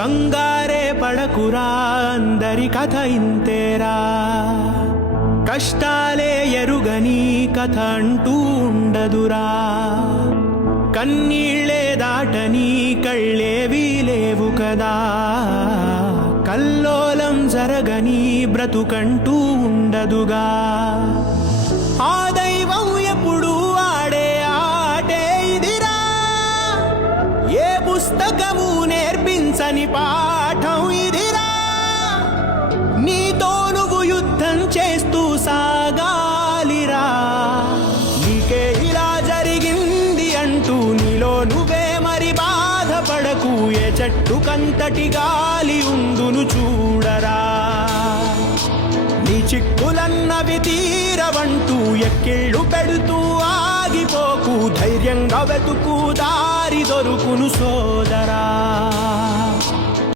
కంగారే పడకురా అందరి కథ ఇంతేరా కష్టాలే ఎరుగని కథ అంటూ ఉండదురా కన్నీళ్ళే దాటని కళ్ళేవీ లేవు కదా కల్లోలం జరగని బ్రతుకంటూ ఉండదుగా ఆ దైవం ఎప్పుడు ఆడే ఆటే ఇదిరా ఏ పుస్తకము నేర్పించని పాఠం ఇదిరా నీతో నువ్వు యుద్ధం చేస్తూ సాగాలిరా నీకే ఇలా జరిగింది అంటూ నీలో నువ్వే మరి బాధపడకు ఏ చెట్టుకంతటి గాలి ఉందును చూడరా నీ చిక్కులన్నవి తీరవంటూ ఎక్కిళ్ళు పెడుతూ ఆగిపోకు ధైర్యంగా వెతుకు దారి దొరుకును సోదరా